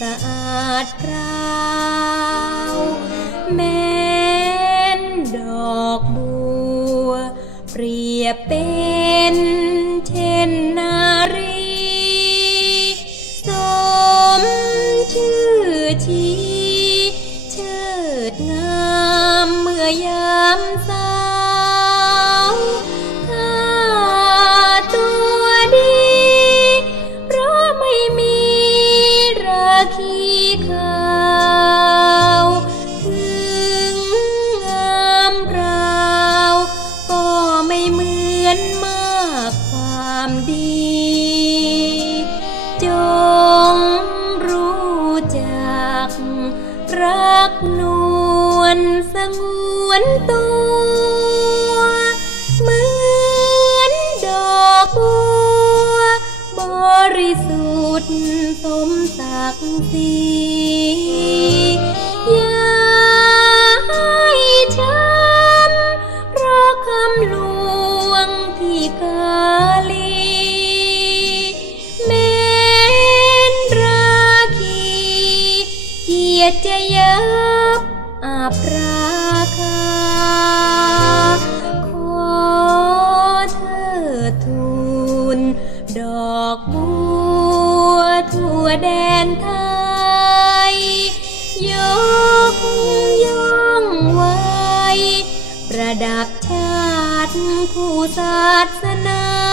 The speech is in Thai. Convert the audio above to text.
สะอาดเปล่าแม้นดอกบัว เปรียบเป็นเช่นนารีสมชื่อชีเชิดงามเมื่อยามสา ก รักนวลสงวนตัว เหมือนดอกบัว บริสุทธิ์สมศักดิ์ศรี ยดจะยับอาบราคา ขอเธอทูลดอกบัวทั่วแดนไทย ยกย่องไว้ ประดับชาติผู้ศาสนา